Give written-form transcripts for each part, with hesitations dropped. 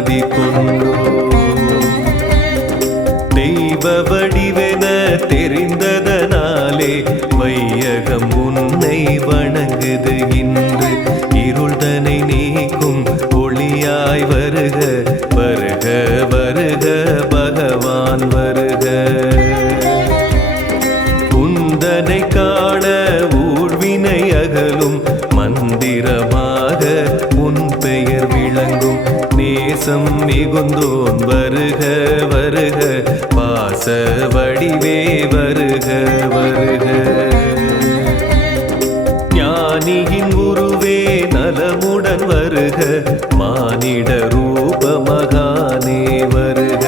மதி கொண்டோ தெய்வ வடிவென தெரிந்ததனாலே வையகம் உன்னை வணங்குது இன்று இருள்தனை நீக்கும் ஒளியாய் வருக வருக வருக பகவான் வருக உந்தனை காண ஊழ்வினை அகலும் மந்திரமாக உன் பெயர் விளங்கும் நேசம் மிகுந்தோன் வருக வருக பாச வடிவே வருக வருக ஞானியின் உருவே நலமுடன் வருக மானிட ரூப மகானே வருக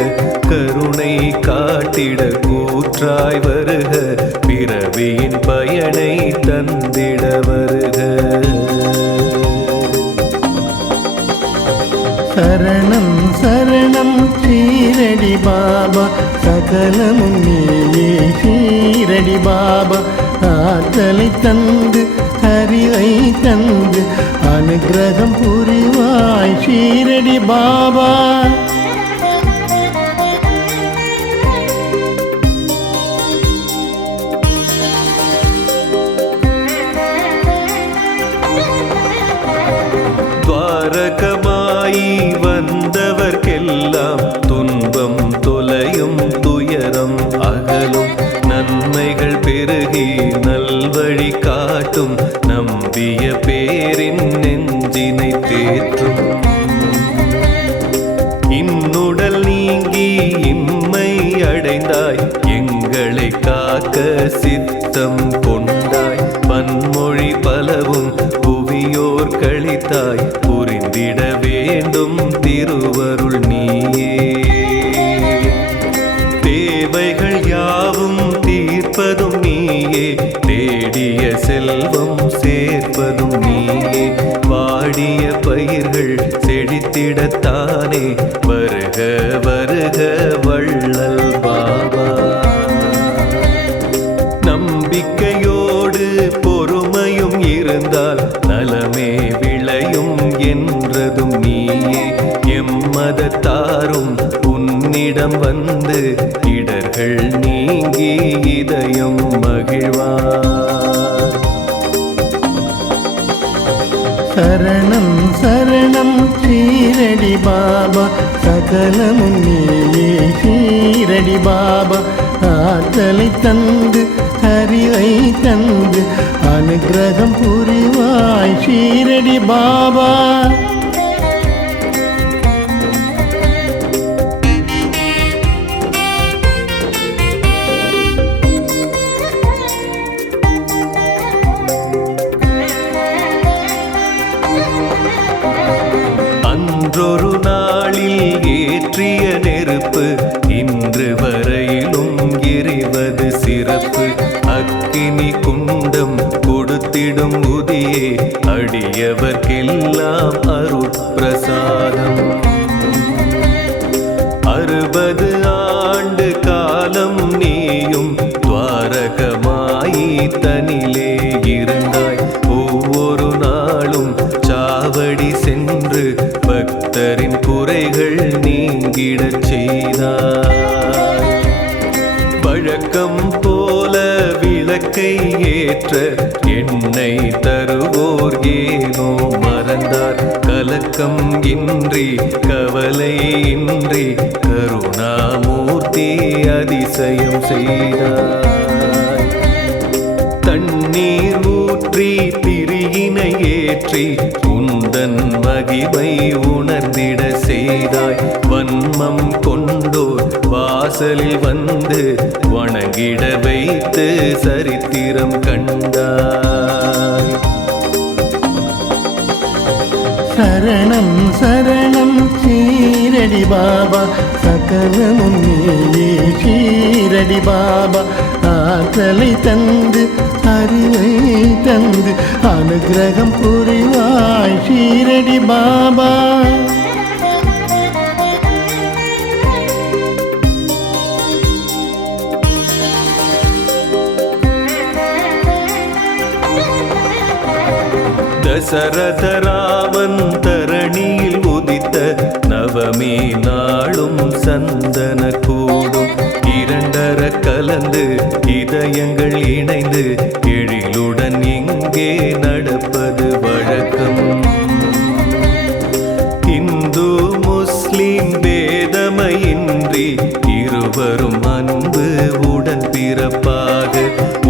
கருணை காட்டிட கூற்றாய் வருக பிறவியின் பயனை தந்திட வருக சரணம் சரணம் ஷீரடி பாபா சகலமும் நீயே ஷீரடி பாபா ஆற்றலை தந்து அறிவை தந்து அனுகிரகம் புரிவாய் ஷீரடி பாபா துவாரகமாயி வந்தவர்க்கெல்லாம் துன்பம் தொலையும் துயரம் அகலும் நன்மைகள் பெருகி நல்வழி காட்டும் நம்பிய பேரின் நெஞ்சினை தேற்றும் இன்னுடல் நீங்கி இம்மை அடைந்தாய் எங்களை காக்க சித்தம் கொண்டாய் பன்மொழி பலவும் புவியோர் கழித்தாய் புரிந்திட வேண்டும் திருவருள் நீயே தேவைகள் யாவும் தீர்ப்பதும் நீயே தேடிய செல்வம் சேர்ப்பதும் நீயே வாடிய பயிர்கள் செழித்திடத்தானே வருக வருக வள்ளல் பாபா நம்பிக்கையோடு பொறுமையும் இருந்தால் நலமே விளையும் என்றதும் நீயே எம்மதத்தாரும் உன்னிடம் வந்து இடர்கள் நீங்கி இதயம் மகிழ்வார் சரணம் சரணம் ஷீரடி பாபா சகலமும் நீயே ஷீரடி பாபா ஆற்றலை தந்து அறிவை தந்து அனுகிரகம் புரிவாய் ஷீரடி பாபா அன்றொரு நாளில் ஏற்றிய நெருப்பு இன்று வரையிலும் எரிவது சிறப்பு அக்கினி குண்டம் கொடுத்திடும் உதியே அடியவர்க்கெல்லாம் அருட்பிரசாதம் 60 ஆண்டு காலம் நீயும் துவாரகமாயி தனிலே இருந்தாய் ஒவ்வொரு நாளும் சாவடி சென்று பக்தரின் குறைகள் நீங்கிடச் செய்தாய் வழக்கம் போல விளக்கை ஏற்ற எண்ணெய் தருவோர் ஏனோ மறந்தார் கலக்கம் இன்றி கவலை இன்றி கருணாமூர்த்தி அதிசயம் செய்தாய் தண்ணீர் ஊற்றி திரியினை ஏற்றி உந்தன் மகிமை உணர்ந்திட செய்தாய் வன்மம் கொண்டோர் வாசலில் வந்து வணங்கிட வைத்து சரித்திரம் கண்டாய் சரணம் சரணம் ஷீரடி பாபா சகலமும் நீயே ஷீரடி பாபா ஆற்றலை தந்து அறிவை தந்து அனுகிரகம் புரிவாய் ஷீரடி பாபா தசரத ராமன் தரணியில் உதித்த நவ தவமே நாளும் சந்தன கூடும் இரண்டர கலந்து இதயங்கள் இணைந்து எழிலுடன் இங்கே நடப்பது வழக்கம். இந்து முஸ்லிம் பேதமையின்றி இருவரும் அன்பு உடன் பிறப்பாக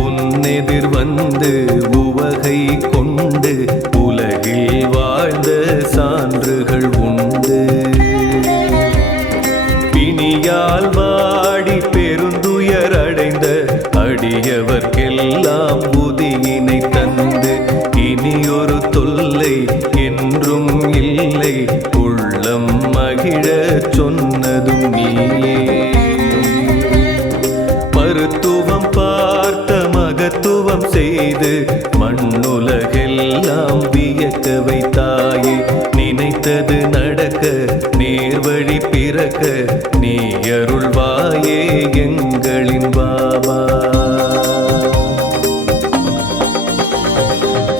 உன்னெதிர் வந்து உவகை கொண்டு உலகில் வாழ்ந்த சான்றுகள் உண்டு. பிணியால் வாடி பெருந்துயர் அடைந்த அடியவர்க்கெல்லாம் உதியினை தந்து இனியொரு தொல்லை என்றும் இல்லை உள்ளம் மகிழ சொன்னதும் நீயே. மருத்துவம் பார்த்த மகத்துவம் செய்து மண்ணுலகெல்லாம் வியக்க வைத்தாயே. நினைத்தது நடக்க நேர்வழி பிறக்க நீ அருள்வாயே எங்களின் பாபா.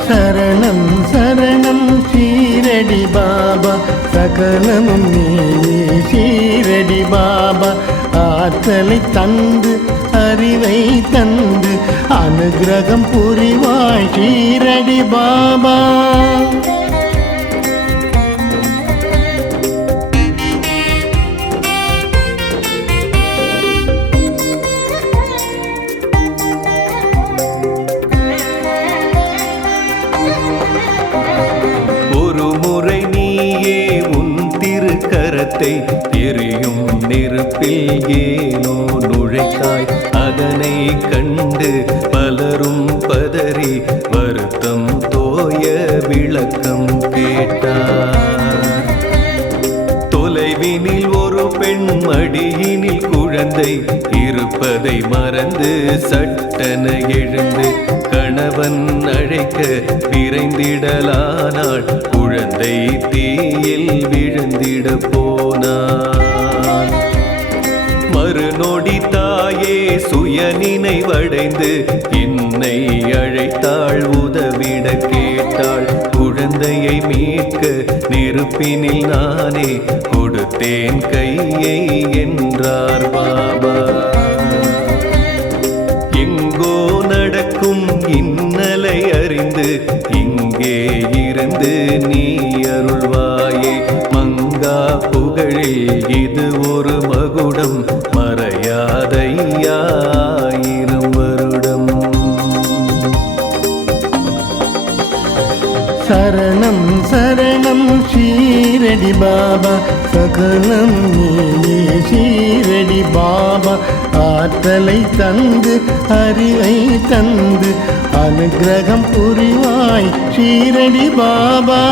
சரணம் சரணம் ஷீரடி பாபா சகலமும் நீயே ஷீரடி பாபா. ஆற்றலை தந்து அறிவை தந்து அனுகிரகம் புரிவாய் ஷீரடி பாபா. ஒரு முறை நீயே உன் திருக்கரத்தை எரியும் நெருப்பில் ஏனோ நுழைத்தாய். அதனை கண்டு பலரும் பதறி வருத்தம் தோய விளக்கம் கேட்டார். தொலைவினில் ஒரு பெண் மடியினில் குழந்தை இருப்பதை மறந்து சட்டென எழுந்து கணவன் அழைக்க விரைந்திடலானாள். குழந்தை தீயில் விழுந்திட போனான். மறுநொடி தாயே சுய நினைவடைந்து என்னை அழைத்தாள் உதவிட கேட்டாள். குழந்தையை மீட்க நெருப்பினில் நானே கொடுத்தேன் கையை என்றார் பாபா. எங்கோ நடக்கும் இன்னலை அறிந்து இங்கே இருந்து நீ அருள்வாயே. மங்கா புகழில் இது ஒரு மகுடம் மறையாதையாயிரம் வருடம். சரணம் சரணம் ஷீரடி பாபா சகலம் நீயே ஷீரடி பாபா. ஆற்றலை தந்து அறிவை தந்து அனுகிரகம் புரிவாய் ஷீரடி பாபா.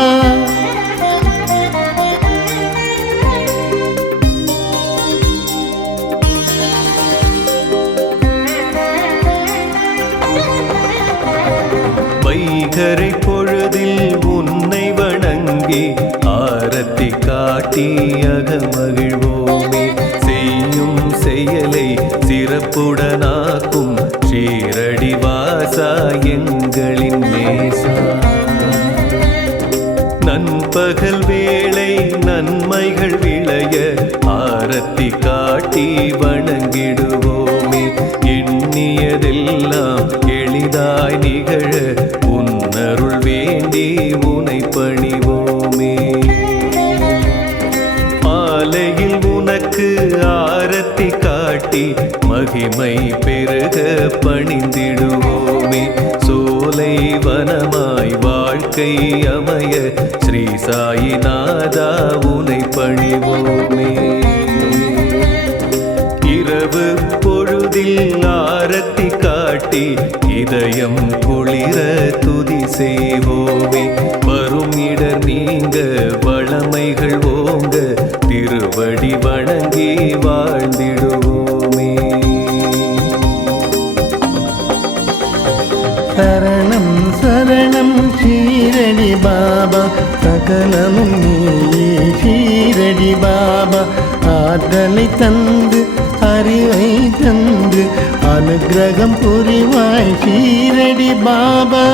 வைகரை பொழுதில் உன்னை வணங்கி ஆரத்தி காட்டி அகமகிழ்வோமே. செய்யும் செயலை சிறப்புடனாக்கும் ஷீரடி வாசா எங்களின் நேசா. நண்பகல் வேளை நன்மைகள் விளைய ஆரத்தி காட்டி வணங்கிடுவோமே. எண்ணியதெல்லாம் எளிதாய் நிகழ உன்னருள் வேண்டி உனை பணிவோமே. மாலையில் உனக்கு ஆரத்தி காட்டி மகிமை பெருக பணிந்திடுவோமே. சோலை வனமாய் வாழ்க்கை அமைய ஸ்ரீ சாயிநாதா உனை பணிவோமே. இரவு பொழுதில் ஆரத்தி காட்டி இதயம் குளிர துதி செய்வோமே. வரும் இடர் நீங்க வளமைகள் ஓங்க திருவடி வணங்கி வாழ்ந்திடுவோமே. சரணம் சரணம் ஷீரடி பாபா சகலமும் நீயே ஷீரடி பாபா. ஆற்றலை தந்து அறிவை தந்து அனுகிரகம் புரிவாய் ஷீரடி பாபா.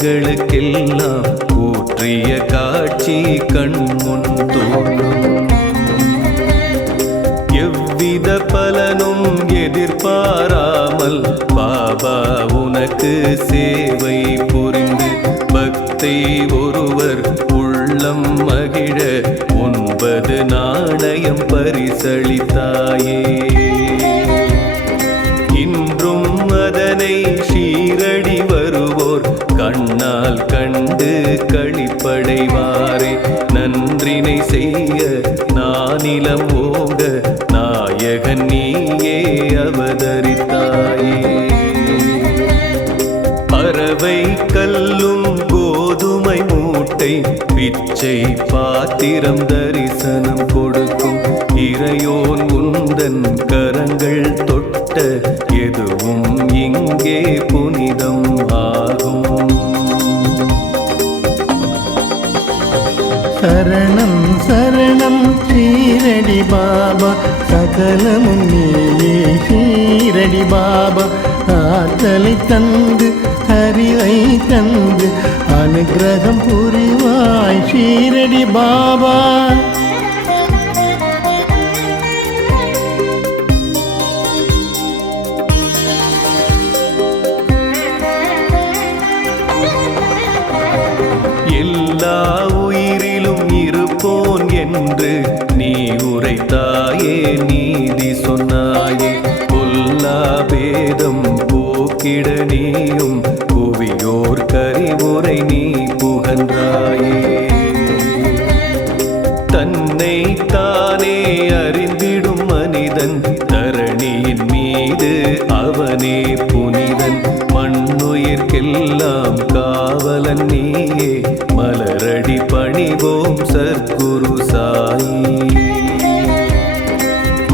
எங்களுக்கெல்லாம் ஊற்றிய காட்சி கண்முன் தோன்றும். எவ்வித பலனும் எதிர்பாராமல் பாபா உனக்கு சேவை புரிந்து பக்தை ஒருவர் உள்ளம் மகிழ 9 நாணயம் பரிசளித்தாயே. இன்றும் அதனை ஷீரடி வருவோர் கண்ணால் கண்டு களிப்படைவாரே. நன்றினை செய்ய நானிலம் ஓங்க நாயகன் நீயே அவதரித்தாயே. பறவை கல்லும் கோதுமை மூட்டை பிச்சை பாத்திரம் தரிசனம் கொடுக்கும் இறையோன் உந்தன் கரங்கள் தொட்ட எதுவும் இங்கே புனிதம் ஆகும். சரணம் சரணம் ஷீரடி பாபா, சகலமும் நீயே ஷீரடி பாபா. ஆற்றலை தந்து அறிவை தந்து அனுகிரகம் புரிவாய் ஷீரடி பாபா. எல்லா உயிரிலும் இருப்போன் என்று நீ உரைத்தாயே, நீதி சொன்னாயே. பொல்லா பேதம் போக்கிட நீயும் புவியோர் கரிவுரை நீ புகன்றாயே. தன்னை தானே அறிந்திடும் மனிதன் தரணியின் மீது அவனே புனிதன். மண்ணுயிர்க்கெல்லாம் காவலன் நீயே, மலரடி பணிவோம் சற்குரு சாயி.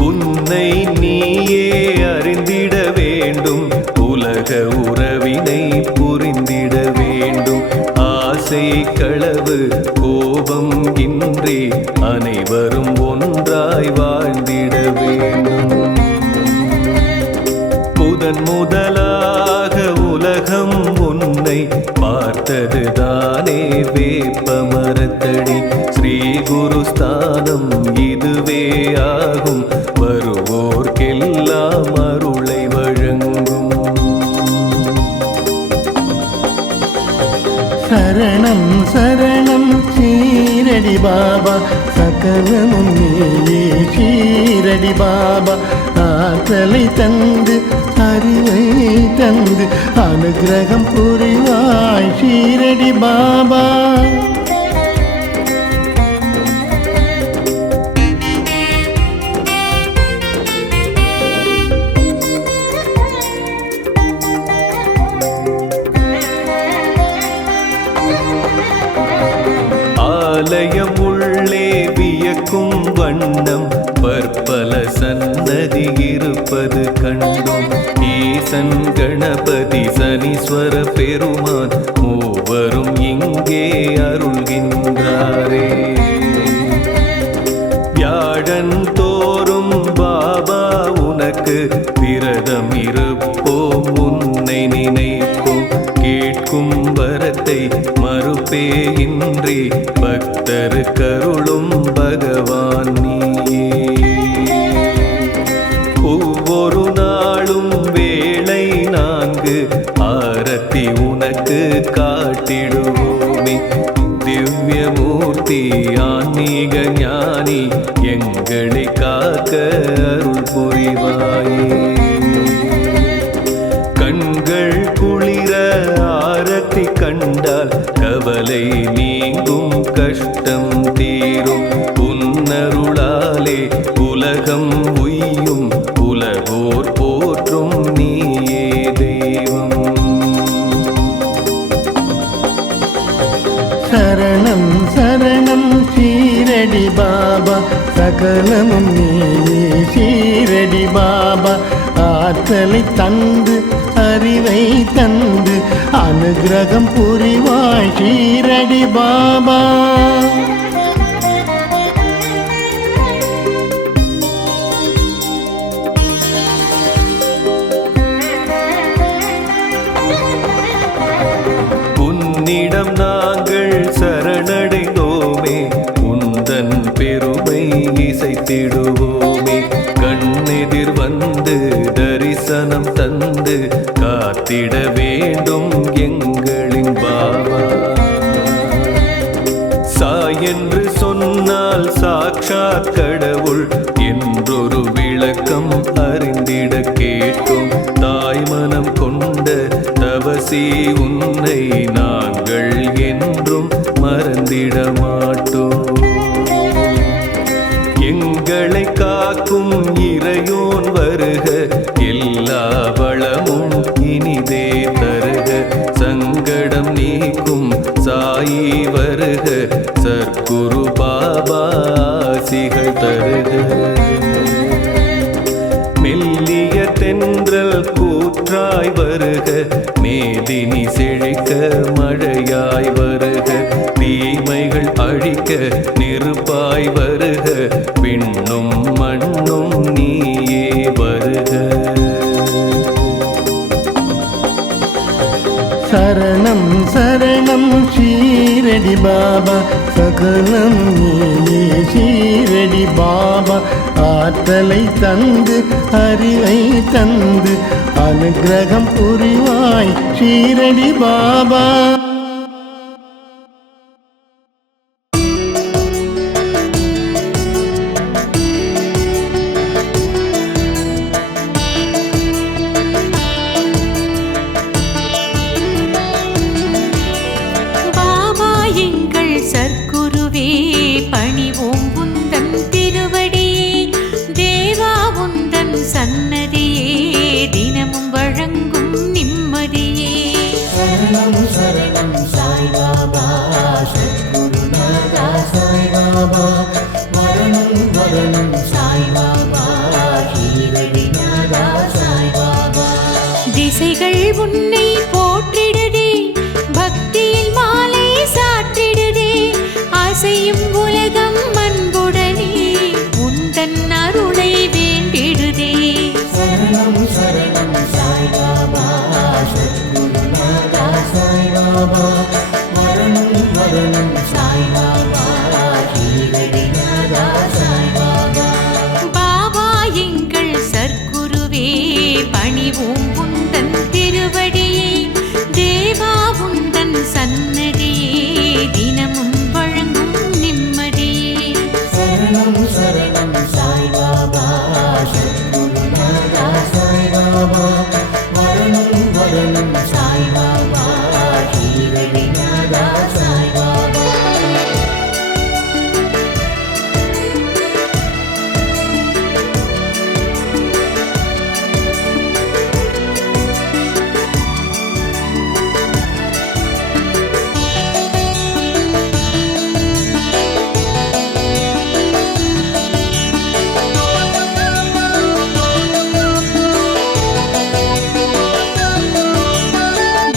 உன்னை நீயே அறிந்திட வேண்டும், உலக உறவினை புரிந்திட வேண்டும். ஆசை களவு கோபம் இன்றி அனைவரும் ஒன்றாய் வாழ்ந்திட வேண்டும். முதலாக உலகம் உன்னை பார்த்தது தானே வேப்ப மரத்தடி. ஸ்ரீ குரு ஸ்தானம் இதுவே ஆகும், வருவோர்க்கெல்லாம் அருளை வழங்கும். சரணம் சரணம் ஷீரடி பாபா, சகலமும் நீயே ஷீரடி பாபா. ஆற்றலை தந்து அறிவை தந்து அனுகிரகம் புரிவாய் ஷீரடி பாபா. ஆலயம் உள்ளே வியக்கும் வண்ணம் பற்பல சன்னதி இருப்பது கண்டோம். ஈசன் கணபதி சனீஸ்வர பெருமான் மூவரும் இங்கே அருள்கின்றாரே. வியாழன் தோறும் பாபா உனக்கு விரதம் இருப்போம், உன்னை நினைப்போம். கேட்கும் வரத்தை மறுப்பே இன்றி பக்தரு கருளும் பகவான் நீயே. ஒவ்வொரு நாளும் வேளை 4 ஆரத்தி உனக்கு காட்டிடுவோமே. திவ்யமூர்த்தி ஆன்மீக ஞானி எங்களை காக்க அருள் புரிவாயே. கண்கள் குளிர ஆரத்தி கண்டால் கவலை நீங்கும், கஷ்டம் தீரும். உன்னருளாலே உலகம் உய்யும், உலகோர் போற்றும் நீயே தெய்வம். சரணம் சரணம் ஷீரடி பாபா, சகலமும் நீயே ஷீரடி பாபா. ஆற்றலை தந்து அறிவை தந்து அனுகிரகம் புரிவாய் ஷீரடி பாபா. கேட்டும் தாய்மனம் கொண்ட தவசி உன்னை நாங்கள் என்றும் மறந்திட மாட்டோம். எங்களை காக்கும் இறையோன் வருக, எல்லா வளமும் இனிதே தருக. சங்கடம் நீக்கும் சாயி வருக, சத்குரு பாபா ஆசிகள் தருக. மெல்லிய தென்றல் கூற்றாய் வருக, மேதினி செழிக்க மழையாய் வருக. தீமைகள் அழிக்க நெருப்பாய் வருக, விண்ணும் மண்ணும் நீயே வருக. சரணம் சரணம் ஷீரடி பாபா, சகலம் நீயே ஷீரடி பாபா. ஆற்றலை தந்து அறிவை தந்து அனுக்கிரகம் புரிவாய் ஷீரடி பாபா. சற்குருவே பணிவோம் உந்தன் திருவடியே, தேவா உந்தன் சன்னதியே தினமும் வழங்கும் நிம்மதியே. சரணம் சரணம் சாய் பாபா, சத்குருநாதா சாய் பாபா. மரணம் மரணம் சாய் பாபா, ஷீரடிநாதா சாய் பாபா. திசைகள் உன்னை போற்றிடுதே, பக்தியில் மாலை சாற்றிடுதே. அசையும் உலகம் அன்புடனே உந்தன் அருளை வேண்டிடுதே. சரணம் சரணம் சாய் பாபா, சத்குருநாதா சாய் பாபா. மரணம் மரணம் சாய் பாபா, ஷீரடிநாதா சாய் பாபா. பாபா எங்கள் சற்குருவே பணிவோம் உந்தன் திருவடியே, தேவா உந்தன் சன்னதியே தினமும் வழங்கும் நிம்மதியே. சரணம் சரணம் சாய் பாபா, சத்குருநாதா சாய் பாபா. மரணம் மரணம் சாய் பாபா, ஷீரடிநாதா சாய் பாபா.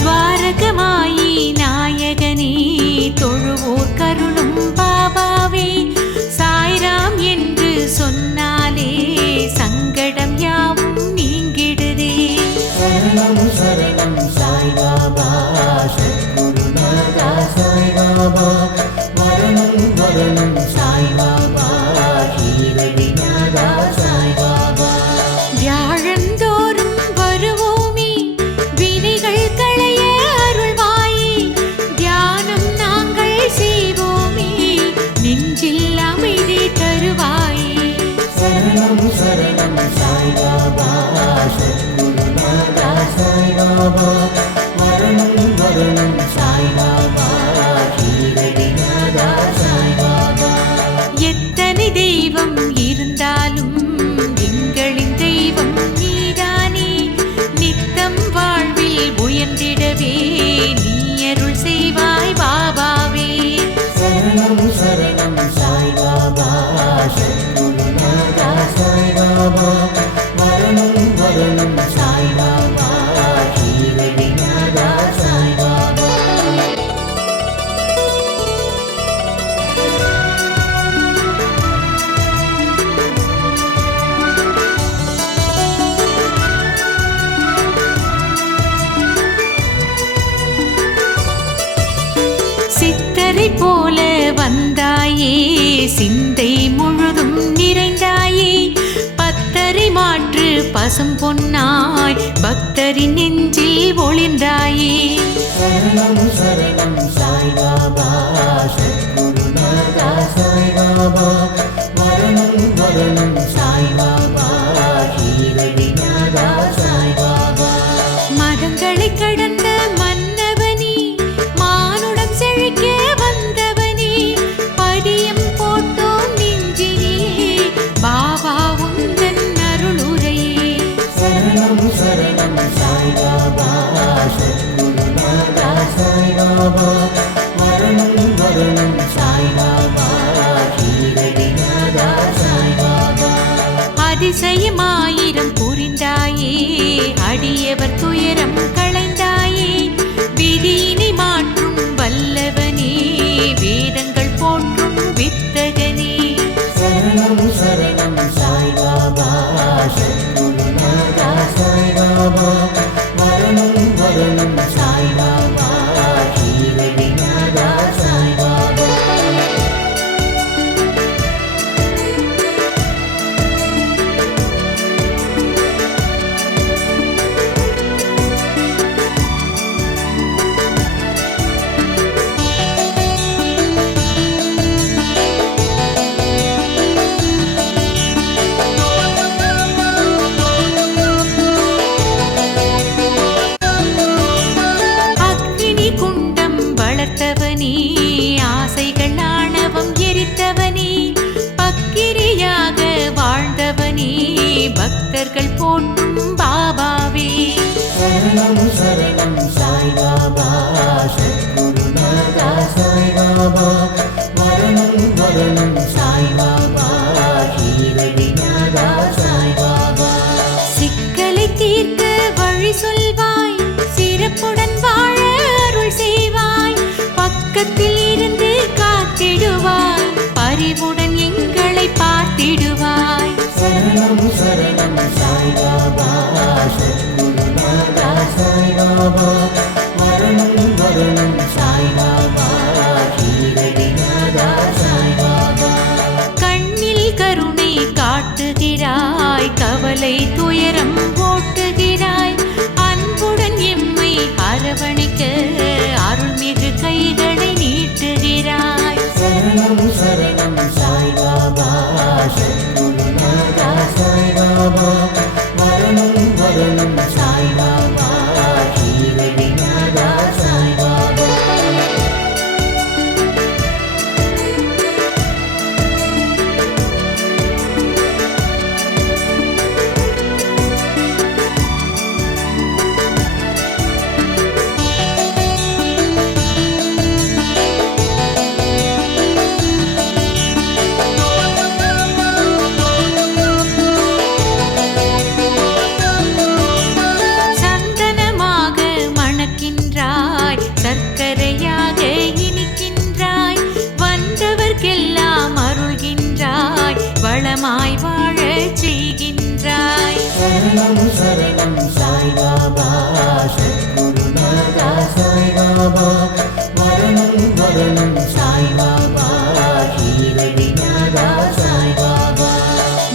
துவாரகமாயி நாயகனே தொழுவோர் கருளும் பாபாவே, சாய்ராம் என்று சொன்னாலே சங்கடம் யாவும் நீங்கிடுதே. சரணம் சரணம் சாய் பாபா, சத்குருநாதா சாய் பாபா. மரணம் மரணம் சாய் பாபா, ஷீரடிநாதா சாய் பாபா. வியாழந்தோறும் வருவோமே, வினைகள் களைய அருள்வாயே. தியானம் நாங்கள் செய்வோமே, நெஞ்சில் அமைதி தருவாயே. சரணம் சரணம் சாய் பாபா, சத்குருநாதா சாய் பாபா. மரணம் மரணம் சாய் பாபா, ஷீரடிநாதா சாய் பாபா. எத்தனை தெய்வம் இருந்தாலும் எங்களின் தெய்வம் நீதானே. நித்தம் வாழ்வில் உயர்ந்திடவே நீ அருள் செய்வாய் பாபாவே. சரணம் சரணம் சாய் பாபா, சத்குருநாதா சாய் பாபா. மரணம் மரணம் சாய் பாபா, ஷீரடிநாதா சாய் பாபா. சித்தரை போல வந்தாயே, சிந்தை முழுதும் நிறைந்தாயே. பத்தரை மாற்று பசும் பொன்னாய் பக்தரின் நெஞ்சில் ஒளிர்ந்தாயே. சரணம் சரணம் சாய் பாபா, சத்குருநாதா சாய் பாபா. மரணம் மரணம் சாய் பாபா, ஷீரடிநாதா சரணம் சரணம் சாய்பாபா சத்குருநாதா சாய்பாபா மரணம் மரணம் சாய்பாபா ஷீரடிநாதா சாய்பாபா அதிசயமாயிரம் புரிந்தாயே அடியவர் துயரம் களைந்தாயே விதியினை மாற்றும் வல்லவனே வேதங்கள் போற்றும் வித்தகனே சரணம் சரணம் சாய்பாபா சத்குருநாதா சாய்பாபா மரணம் மரணம் சாய்பாபா ஷீரடிநாதா சாய்பாபா அக்னி குண்டம் வளர்த்தவனே ஆசைகள் ஆணவம் எரித்தவனே பக்கிரியாக வாழ்ந்தவனே பக்தர்கள் போற்றும் பாபாவே சரணம் சரணம் சாய்பாபா சத்குருநாதா சாய்பாபா மரணம் மரணம் சாய்பாபா ஷீரடிநாதா சாய்பாபா சிக்கலை தீர்க்க வழி சொல்வாய் சிறப்புடன் வாழ அருள் செய்வாய் பக்கத்தில் இருந்து காத்திடுவாய் பரிவுடன் எங்களை பார்த்திடுவாய் சரணம் சரணம் சாய்பாபா சத்குருநாதா சாய்பாபா மரணம் மரணம் சாய்பாபா ஷீரடிநாதா சாய்பாபா கண்ணில் கருணை காட்டுகிறாய் கவலை துயரம் ஓட்டுகிறாய் அன்புடன் எம்மை அரவணைக்க அருள்மிகு கைகளை நீட்டுகிறாய் சரணம் சரணம் சாய்பாபா சத்குருநாதா சாய்பாபா மரணம் மரணம் சாய்பாபா ஷீரடிநாதா சாய்பாபா சந்தனமாக மணக்கின்றாய் சர்க்கரையாக இனிக்கின்றாய் வந்தவர்க்கெல்லாம் அருள்கின்றாய் வளமாய் வாழச் செய்கின்றாய் சரணம் சரணம் சாய்பாபா சத்குருநாதா சாய்பாபா மரணம் மரணம் சாய்பாபா ஷீரடிநாதா சாய்பாபா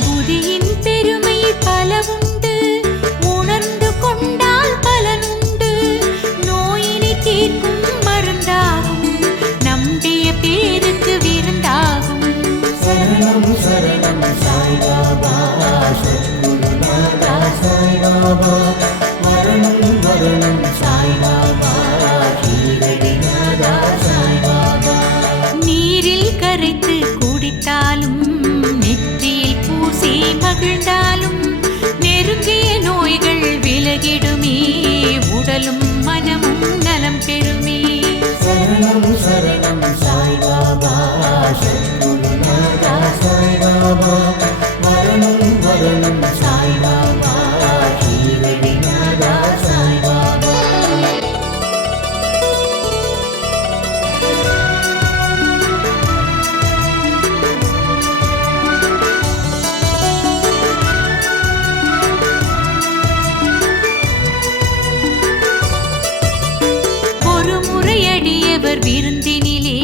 புதியின் பெருமை பலவுண்டு உணர்ந்து கொண்டால் பலனுண்டு நோயினை தீர்க்கும் மருந்தாகும் நம்பிய பேருக்கு விருந்தாகும் சரணம் சரணம் சாய்பாபா சத்குருநாதா சாய்பாபா மரணம் மரணம் சாய்பாபா ஷீரடிநாதா சாய்பாபா நீரில் கரைத்து குடித்தாலும் நெற்றியில் பூசி மகிழ்ந்தாலும் நெருங்கிய நோய்கள் விலகிடுமே உடலும் மனமும் நலம் பெறுமே சரணம் சரணம் சாய்பாபா சத்குருநாதா சாய்பாபா மரணம் மரணம் சாய்பாபா ஷீரடிநாதா சாய்பாபா ஒரு முறையடியவர் விருந்தினிலே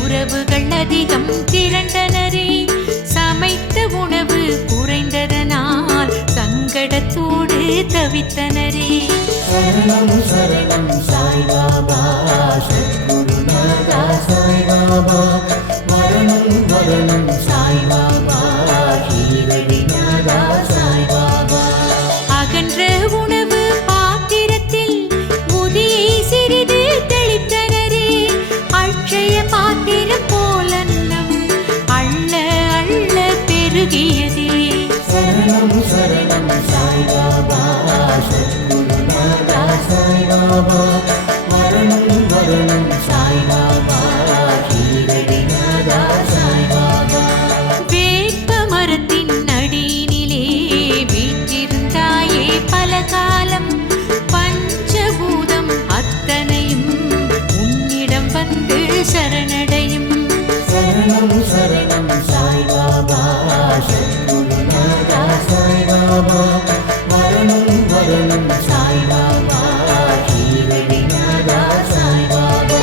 உறவுகள் அதிகம் திரண்டனரே சமைத்த உணவு குறைந்ததனால் சங்கடத்தோடு தவித்தனரே சரணம் சரணம் சாய்பாபா சத்குருநாதா சாய்பாபா மரணம் மரணம் சாய்பாபா ஷீரடிநாதா சாய்பாபா அகன்ற உணவு பாத்திரத்தில் முதியை சிறிது தெளித்தனரே அட்சய பாத்திரம் போலன்னம் அள்ள அள்ள பெருகியதே சரணம் சரணம் சாய்பாபா சத்குருநாதா சாய்பாபா மரணம் மரணம் சாய்பாபா ஷீரடிநாதா சாய்பாபா வேப்ப மரத்தின் அடியினிலே வீற்றிருந்தாயே பல காலம் பஞ்சபூதம் அத்தனையும் உன்னிடம் வந்து சரணடையும் சரணம் சரணம் சாய்பாபா சத்குருநாதா சாய்பாபா மரணம் மரணம் சாய்பாபா ஷீரடிநாதா சாய்பாபா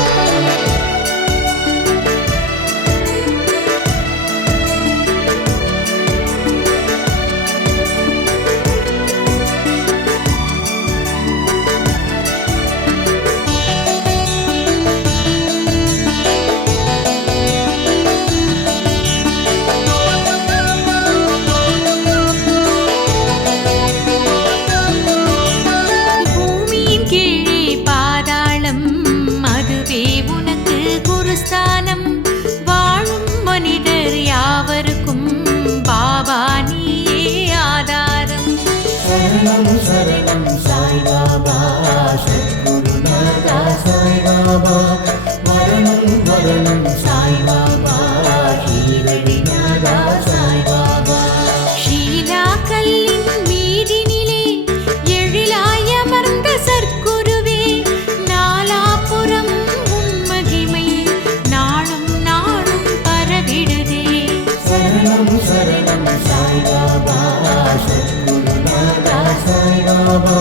பூமியின் கீழே பாதாளம் அதுவே உனக்கு குருஸ்தானம் வாழும் மனிதர் யாவருக்கும் பாபா நீயே ஆதாரம் சரணம் சரணம் சாய்பாபா சத்குருநாதா சாய்பாபா மரணம் மரணம் சாய்பாபா ஷீரடிநாதா சாய்பாபா ஷீலா கல்லின் மீதினிலே எழிலாய் அமர்ந்த சற்குருவே நாலாபுரம் உன் மகிமை நாளும் நாளும் பரவிடுதே சரணம் சரணம் சாய்பாபா சத்குருநாதா சாய்பாபா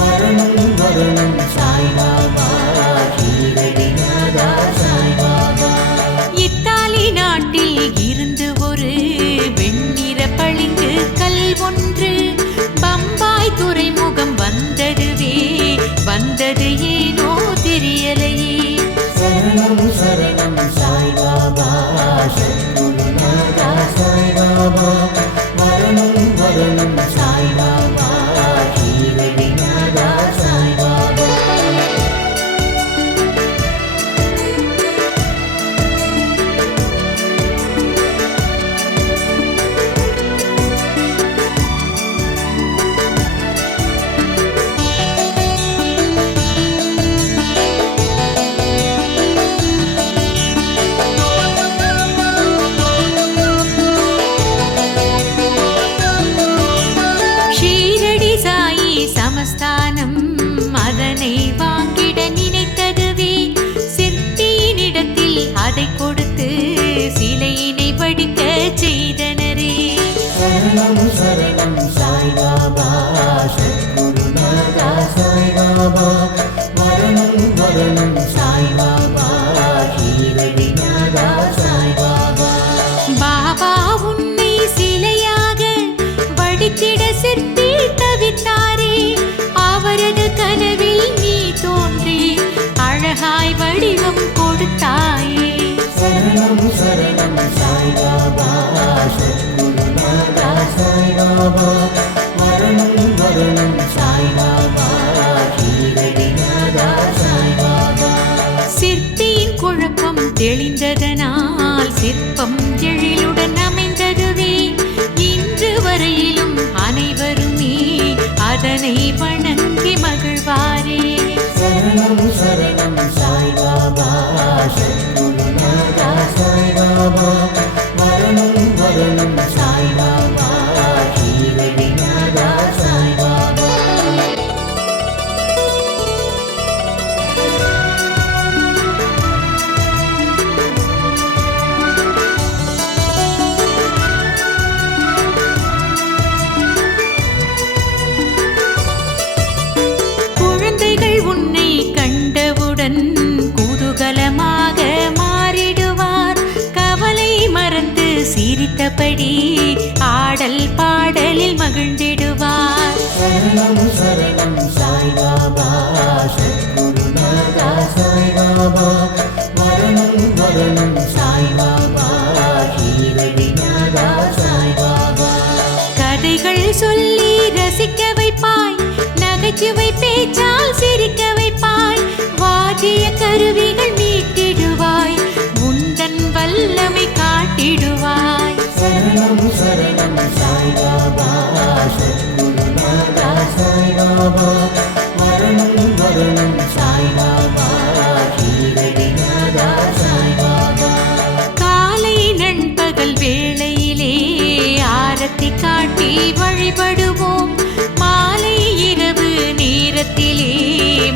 மரணம் மரணம் சாய்பாபா ஷீரடிநாதா சாய்பாபா இத்தாலி நாட்டில் இருந்து ஒரு வெண்ணிற பளிங்கு கல் ஒன்று பம்பாய் துறைமுகம் வந்ததுவே வந்தது ஏனோ தெரியலையே சரணம் சரணம் சாய்பாபா சத்குருநாதா சாய்பாபா மரணம் மரணம் சாய்பாபா ஷீரடிநாதா சாய்பாபா ஷீரடி சாயி சமஸ்தானம் அதனை வாங்கிட நினைத்ததுவே சிற்பியினிடத்தில் அதை கொடுத்து சிலையினை வடிக்க செய்தனரே சரணம் சரணம் சாய்பாபா சத்குருநாதா சாய்பாபா மரணம் மரணம் சாய்பாபா ஷீரடிநாதா சாய்பாபா பாபா உன்னை சிலையாக வடித்திட சிற்பி தவித்தாரே அவரது கனவில் நீ தோன்றி அழகாய் வடிவம் கொடுத்தாயே சரணம் சரணம் சாய்பாபா சத்குருநாதா சாய்பாபா மரணம் மரணம் சாய்பாபா ஷீரடிநாதா சாய்பாபா சிற்பியின் குழப்பம் தெளிந்ததனால் சிற்பம் எழிலுடன் அமைந்ததுவே இன்று வரையிலும் அனைவருமே அதனை வணங்கி மகிழ்வாரே சரணம் சரணம் சாய்பாபா சத்குருநாதா சாய்பாபா மரணம் மரணம் சாய்பாபா ஷீரடிநாதா சாய்பாபா குழந்தைகள் உன்னை கண்டவுடன் குதூகலமாக மாறிடுவார் கவலை மறந்து சிரித்தபடி ஆடல் பாடலில் மகிழ்ந்திடுவார் சரணம் சரணம் சாய்பாபா சத்குருநாதா சாய்பாபா மரணம் மரணம் சாய்பாபா ஷீரடிநாதா சாய்பாபா கதைகள் சொல்லி ரசிக்க வைப்பாய் நகைச்சுவை பேச்சால் சிரிக்க வைப்பாய் வாத்திய கருவிகள் மீட்டிடுவாய் உந்தன் வல்லமை காட்டிடுவாய் சரணம் சரணம் சாய்பாபா சத்குருநாதா சாய்பாபா சாய்பாபா மரணம் மரணம் சாய்பாபா ஷீரடிநாதா சாய்பாபா காலை நண்பகல் வேளையிலே ஆரத்தி காட்டி வழிபடுவோம் மாலை இரவு நேரத்திலே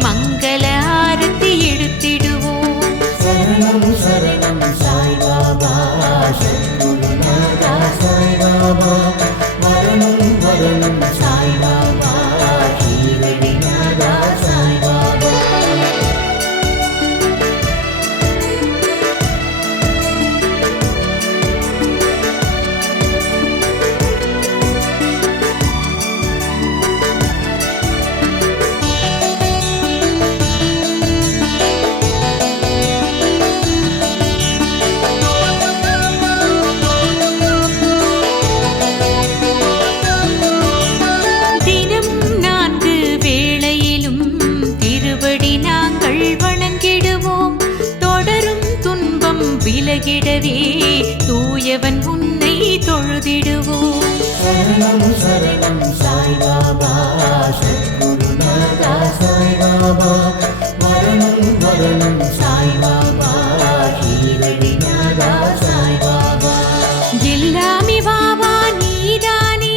மங்கள ஆரத்தி எடுத்திடுவோம் சரணம் சரணம் சாய்பாபா சத்குருநாதா சாய்பாபா மரணம் மரணம் சாய்பாபா ஷீரடிநாதா சாய்பாபா தினமும் 4 வேளையிலும் திருவடி நாங்கள் வணங்கிடுவோம் தொடரும் துன்பம் விலகிடவே தூயவன் உன்னை தொழுதிடுவோம் சரணம் சரணம் சாய்பாபா சத்குருநாதா சாய்பாபா மரணம் மரணம் சாய்பாபா ஷீரடிநாதா சாய்பாபா எல்லாமே பாபா நீதானே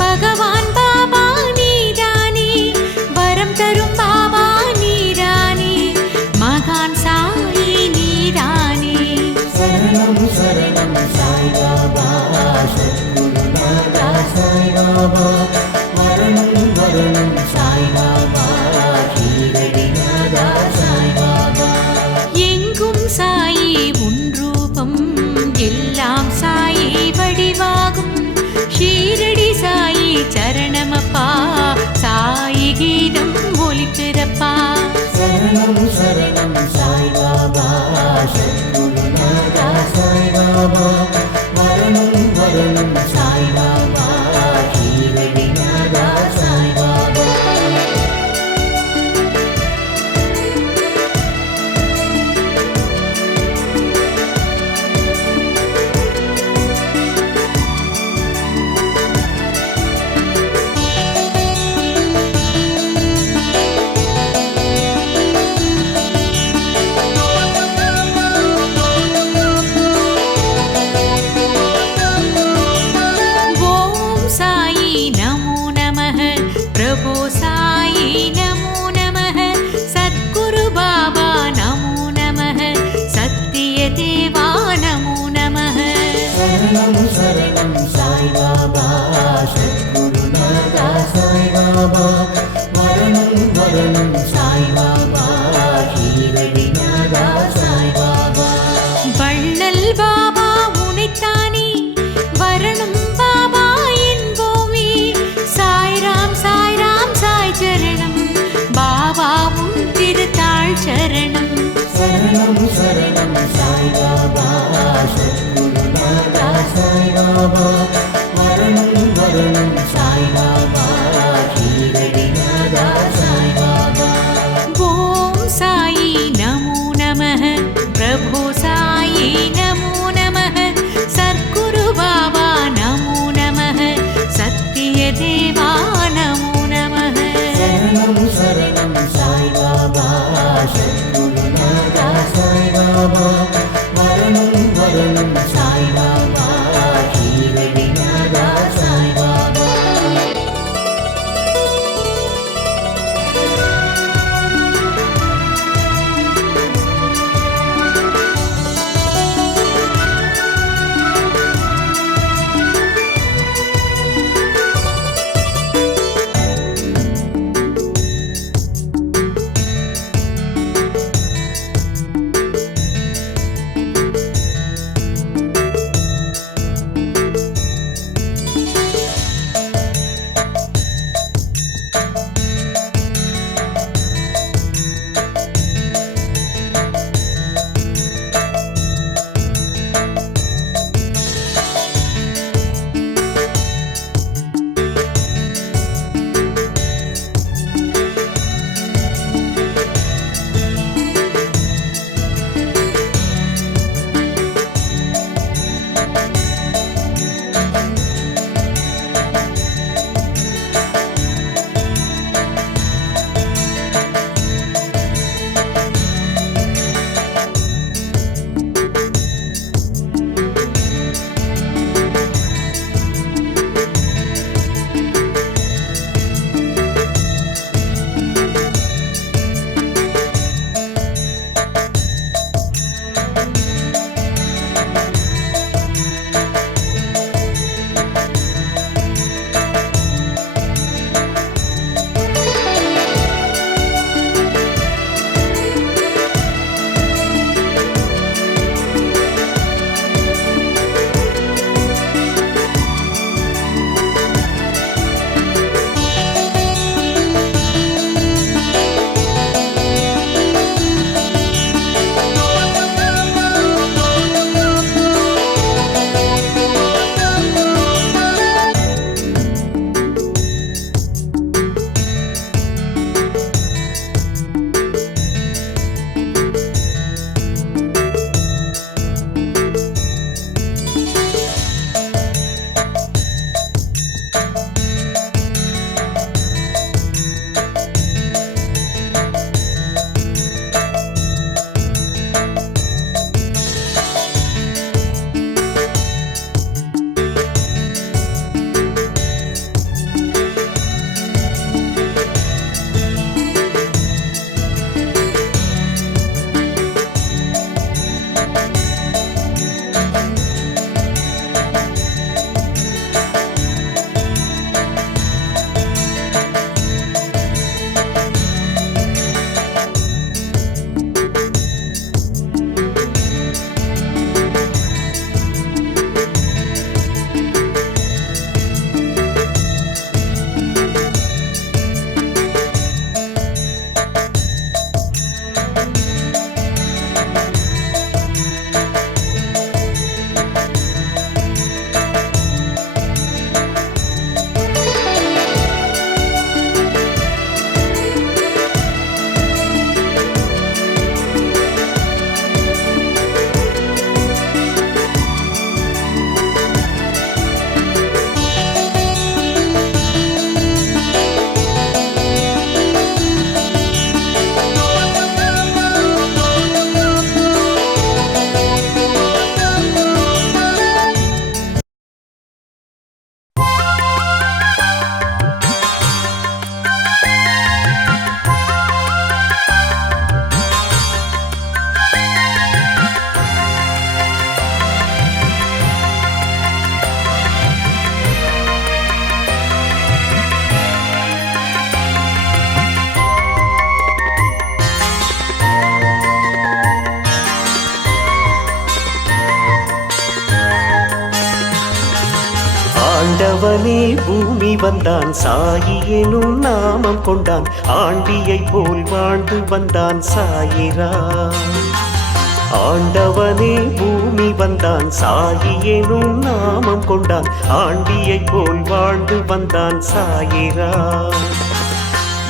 பகவான் பாபா நீதானே வரம் தரும் பாபா நீதானே மகான் சாயி நீதானே சரணம் சரணம் சாய்பாபா சத்குருநாதா சாய்பாபா மரணம் மரணம் சாய்பாபா ஷீரடிநாதா சாய்பாபா எங்கும் சாயி உன் ரூபம் எல்லாம் சாயி வடிவாகும் ஷீரடி சாயி சரணமப்பா சாயி கீதம் ஒலிக்கிறப்பா சரணம் சரணம் சாய்பாபா சத்குருநாதா சாய்பாபா மரணம் மரணம் சாய்பாபா ஷீரடிநாதா சாய்பாபா ஓம் சாயி நமோ நமः பிரபு சாயி நமோ நமः சத்குரு பாபா நமோ நமः சத்திய தேவா நமோ நமः சரணம் சரணம் சாய்பாபா சத்குருநாதா சாய்பாபா மரணம் மரணம் சாய்பாபா ஷீரடிநாதா சாய்பாபா வள்ளல் பாபா உனைத்தானே வரணும் பாபா என்போமே சாய்ராம் சாய்ராம் சாய் சரணம் பாபா உன் திருத்தாள் சரணம் சரணம் சரணம் சாய்பாபா சத்குருநாதா சாய்பாபா மரணம் மரணம் சாய்பாபா ஷீரடிநாதா சாய்பாபா ஓம் சாயி நமோ நமः பிரபு சாயி நமோ நமः சத்குரு பாபா நமோ நமः சத்திய தேவா நமோ நமः சரணம் சரணம் சாய்பாபா சத்குருநாதா சாய்பாபா மரணம் மரணம் சாய்பாபா ஷீரடிநாதா சாய்பாபா பூமி வந்தான் சாயி எனும் நாமம் கொண்டான் ஆண்டியை போல் வாழ்ந்து வந்தான் சாயிரா ஆண்டவனே பூமி வந்தான் சாயி எனும் நாமம் கொண்டான் ஆண்டியை போல் வாழ்ந்து வந்தான் சாயிரா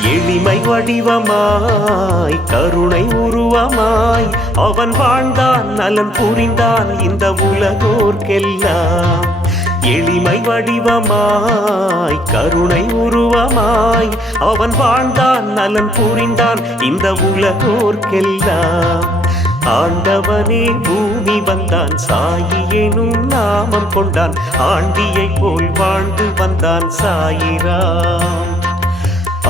எளிமை வடிவமாய் கருணை உருவமாய் அவன் வாழ்ந்தான் நலன் புரிந்தான் இந்த உலகோர்க்கெல்லாம் எளிமை வடிவமாய் கருணை உருவமாய் அவன் வாழ்ந்தான் நலன் புரிந்தான் இந்த உலகோர்க்கெல்லாம் ஆண்டவனே பூமி வந்தான் சாயி எனும் நாமம் கொண்டான் ஆண்டியை போல் வாழ்ந்து வந்தான் சாயிராம்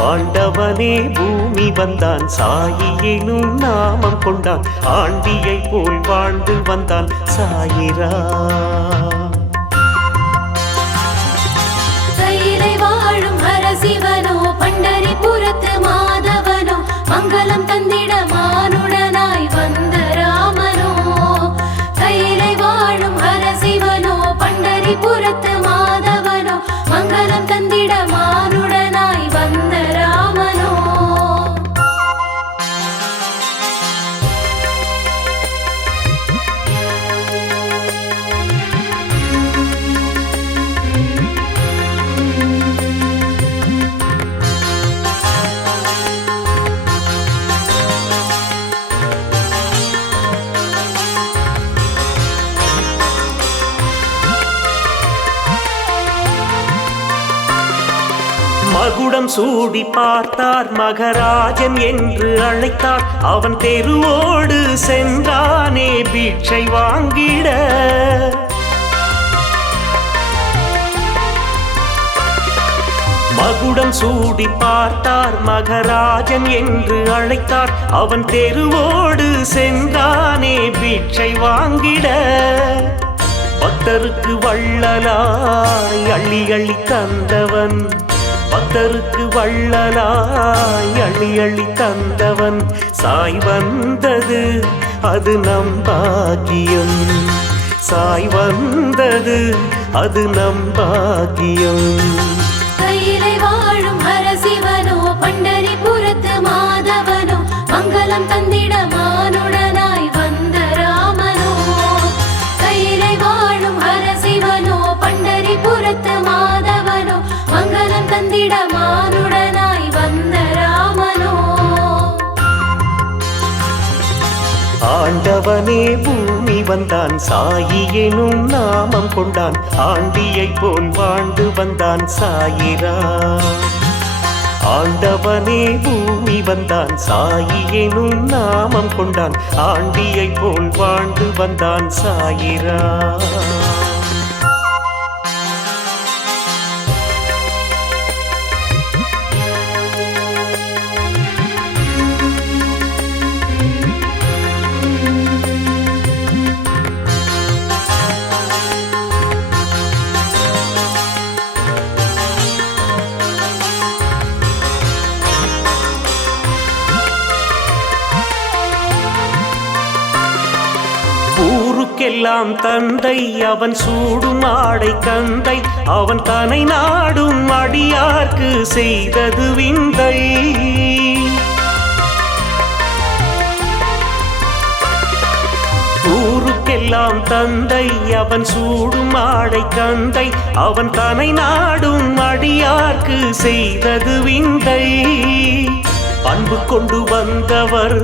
ஆண்டவனே பூமி வந்தான் சாயி எனும் நாமம் கொண்டான் ஆண்டியை போல் வாழ்ந்து வந்தான் சாயிராம் கையிலை வாழும் ஹரசிவனோ பண்டரிபுரத்து மாதவனோ மங்களம் தந்திட மானுடனாய் வந்த ராமனோ கையிலை வாழும் ஹரசிவனோ பண்டரிபுரத்து மாதவனோ மங்களம் தந்திட மானுடனாய் வந்த ராமனோ மகுடம் சூடி பார்த்தார் மகராஜன் என்று அழைத்தார் அவன் தெருவோடு சென்றானே பிட்சை வாங்கிட மகுடம் சூடி பார்த்தார் மகராஜன் என்று அழைத்தார் அவன் தெருவோடு சென்றானே பிட்சை வாங்கிட பக்தருக்கு வள்ளலாய் அள்ளி அள்ளி தந்தவன் பக்தருக்கு வள்ளலாய் அள்ளி அள்ளி தந்தவன் சாய் வந்தது அது நம் பாக்கியம் சாய் வந்தது அது நம் பாக்கியம் கையிலை வாழும் ஹரசிவனோ பண்டரிபுரத்து மாதவனோ மங்களம் தந்திட மானுடனாய் வந்த ராமனோ கையிலை வாழும் ஹரசிவனோ பண்டரிபுரத்து மாதவனோ மங்களம் தந்திட மானுடனாய் வந்த ராமனோ ஆண்டவனே பூமி வந்தான் சாயி எனும் நாமம் கொண்டான் ஆண்டியை போல் வாழ்ந்து வந்தான் சாயிரா ஆண்டவனே பூமி வந்தான் சாயி எனும் நாமம் கொண்டான் ஆண்டியை போல் வாழ்ந்து வந்தான் சாயிரா ஊருக்கெல்லாம் தந்தை அவன் சூடும் ஆடை கந்தை அவன் தனை நாடும் அடியார்க்கு செய்தது விந்தை ஊருக்கெல்லாம் தந்தை அவன் சூடும் ஆடை கந்தை அவன் தனை நாடும் அடியார்க்கு செய்தது விந்தை அன்பு கொண்டு வந்தவர்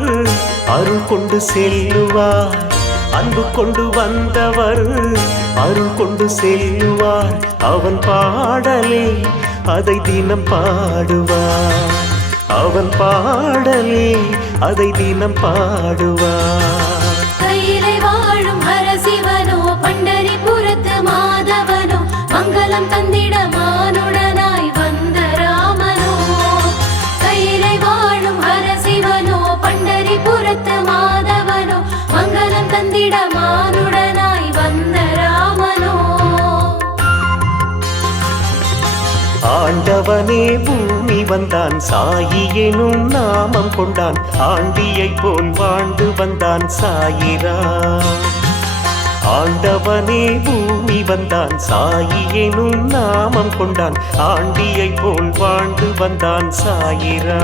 அருள் கொண்டு செல்லுவார் அன்பு கொண்டு வந்தவர் அருள் கொண்டு செல்லுவார் அவன் பாடலே அதை தினம் பாடுவார் அவன் பாடலே அதை தினம் பாடுவார் கையிலை வாழும் ஹரசிவனோ பண்டரிபுரத்து மாதவனோ மங்களம் தந்திட மானுடனாய் வந்த ராமனோ கையிலை வாழும் ஹரசிவனோ பண்டரிபுரத்து மாதவனோ மங்களம் தந்திட மானுடனாய் வந்த ராமனோ ஆண்டவனே பூமி வந்தான் சாயி எனும் நாமம் கொண்டான் ஆண்டியை போல் வாழ்ந்து வந்தான் சாயிரா ஆண்டவனே பூமி வந்தான், சாயி எனும் நாமம் கொண்டான், ஆண்டியை போல் வாழ்ந்து வந்தான் சாயிரா.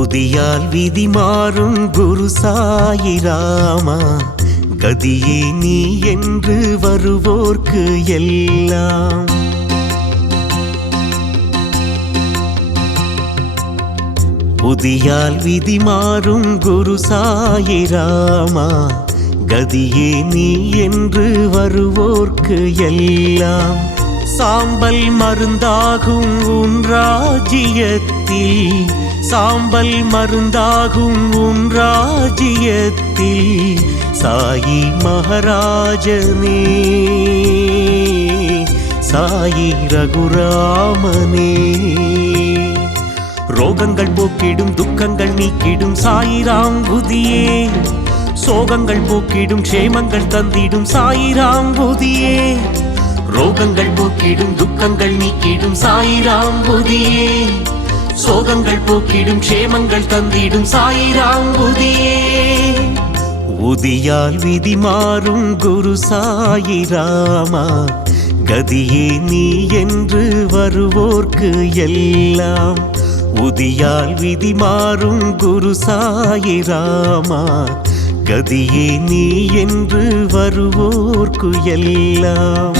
உதியால் விதி மாறும் குரு சாயிராமா, கதியே நீ என்று வருவோர்க்கு எல்லாம். உதியால் விதி மாறும் குரு சாயிராமா, கதியே நீ என்று வருவோர்க்கு எல்லாம். சாம்பல் மருந்தாகும் உன் ராஜ்யத்தில், சாம்பல் மருந்தாகும் உன் ராஜ்யத்தில், சாயி மகாராஜனே சாயி ரகுராமனே. ரோகங்கள் போக்கிடும் துக்கங்கள் நீக்கிடும் சாயிராம் புதியே, சோகங்கள் போக்கிடும் க்ஷேமங்கள் தந்திடும் சாயிராம் புதியே. ரோகங்கள் போக்கிடும் துக்கங்கள் நீக்கிடும் சாயிராம் புதியே, சோகங்கள் போக்கிடும் க்ஷேமங்கள் தந்திடும் சாயிராம் புதியே. உதியால் விதி மாறும் குரு சாயிராமா, கதியே நீ என்று வருவோர்க்கு எல்லாம். உதியால் விதி மாறும் குரு சாயிராமா, கதியே நீ என்று வருவோர்க்கு எல்லாம்.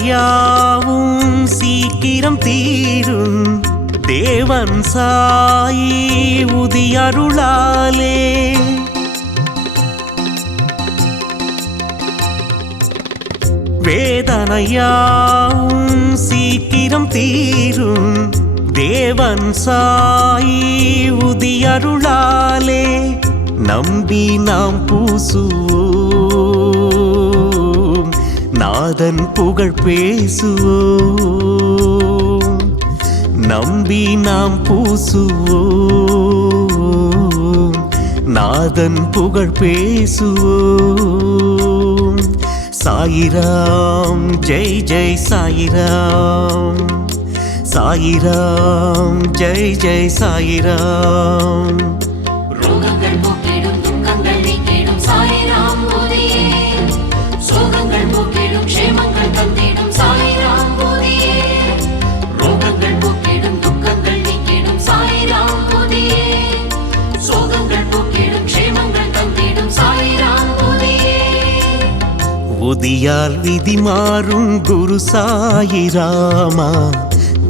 வேதனையாவும் சீக்கிரம் தீரும் தேவன் சாயி உதியருளாலே. வேதனையாவும் சீக்கிரம் தீரும் தேவன் சாயி உதியருளாலே. நம்பி நாம் பூசுவோம், நாதன் புகழ் பேசுவோம். நம்பி நாம் பூசுவோம், நாதன் புகழ் பேசுவோம். சாயிராம் ஜெய் ஜெய் சாயிராம், சாயிராம் ஜெய் ஜெய் சாயிராம். ரோகங்கள் போக்கிடும் துக்கங்கள் நீக்கிடும் சாயிராம் புதியே, சோகங்கள் போக்கிடும் க்ஷேமங்கள் தந்திடும் சாயிராம் புதியே. ரோகங்கள் போக்கிடும் துக்கங்கள் நீக்கிடும் சாயிராம் புதியே, சோகங்கள் போக்கிடும் க்ஷேமங்கள் தந்திடும் சாயிராம் புதியே. உதியால் விதி மாறும் குரு சாயிராமா,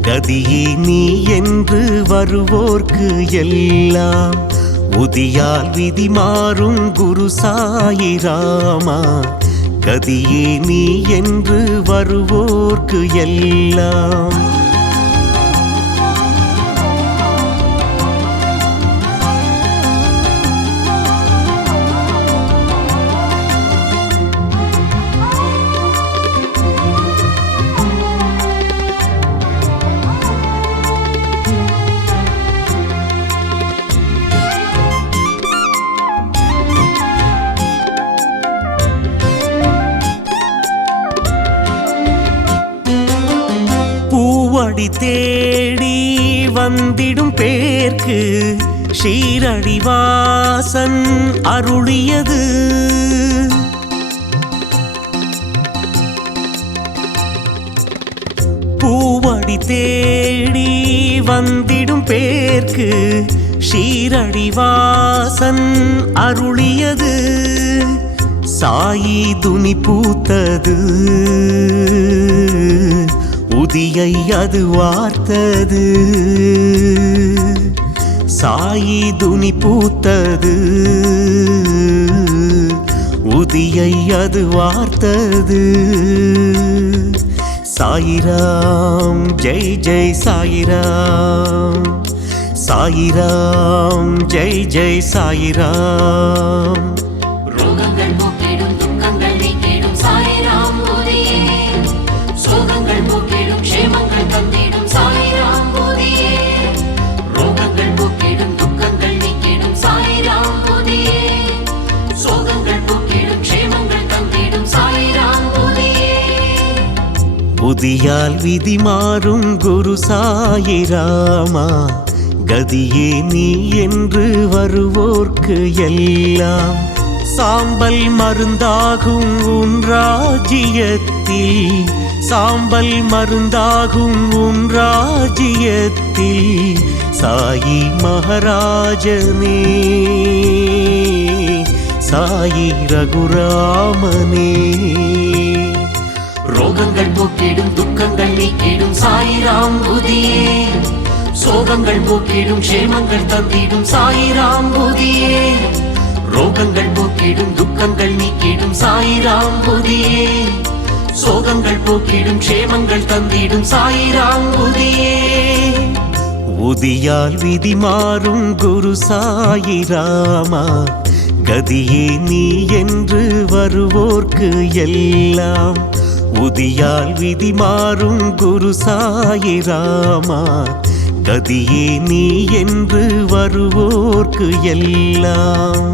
கதியே நீ என்று வருவோர்க்கு எல்லாம். உதியால் விதி மாறும் குரு சாயிராமா, கதியே நீ என்று வருவோர்க்கு எல்லாம். பூவடி தேடி வந்திடும் பேர்க்கு ஷீரடிவாசன் அருளியது. பூவடி தேடி வந்திடும் பேர்க்கு ஷீரடிவாசன் அருளியது சாயி துணி பூத்தது உதியை அது வார்த்தது சாயி துணி பூத்தது உதியை அது வார்த்தது சாயிராம் ஜெய் ஜெய் சாயிராம் சாயிராம் ஜெய் ஜெய் சாயிராம் ரோகங்கள் போக்கிடும் துக்கங்கள் நீக்கிடும் சாயிராம் போதியே சோகங்கள் போக்கிடும் க்ஷேமங்கள் தந்திடும் சாயிராம் போதியே ரோகங்கள் போக்கிடும் துக்கங்கள் நீக்கிடும் சாயிராம் போதியே சோகங்கள் போக்கிடும் க்ஷேமங்கள் தந்திடும் சாயிராம் போதியே புதியால் விதி மாறும் குரு சாயிராமா கதியே நீ என்று வருவோர்க்கு எல்லாம் சாம்பல் மருந்தாகும் உன் ராஜ்யத்தில் சாம்பல் மருந்தாகும் உன் ராஜ்யத்தில் சாயி மகாராஜனே சாயி ரகுராமனே ரோகங்கள் போக்கிடும் துக்கங்கள் நீக்கிடும் சாயிராம் புதியே சோகங்கள் போக்கிடும் க்ஷேமங்கள் தந்திடும் சாயிராம் புதியே ரோகங்கள் போக்கிடும் துக்கங்கள் நீக்கிடும் சாயிராம் புதியே சோகங்கள் போக்கிடும் க்ஷேமங்கள் தந்திடும் சாயிராம் புதியே உதியால் விதி மாறும் குரு சாயிராமா கதியே நீ என்று வருவோர்க்கு எல்லாம் உதியால் விதி மாறும் குரு சாயிராமா கதியே நீ என்று வருவோர்க்கு எல்லாம்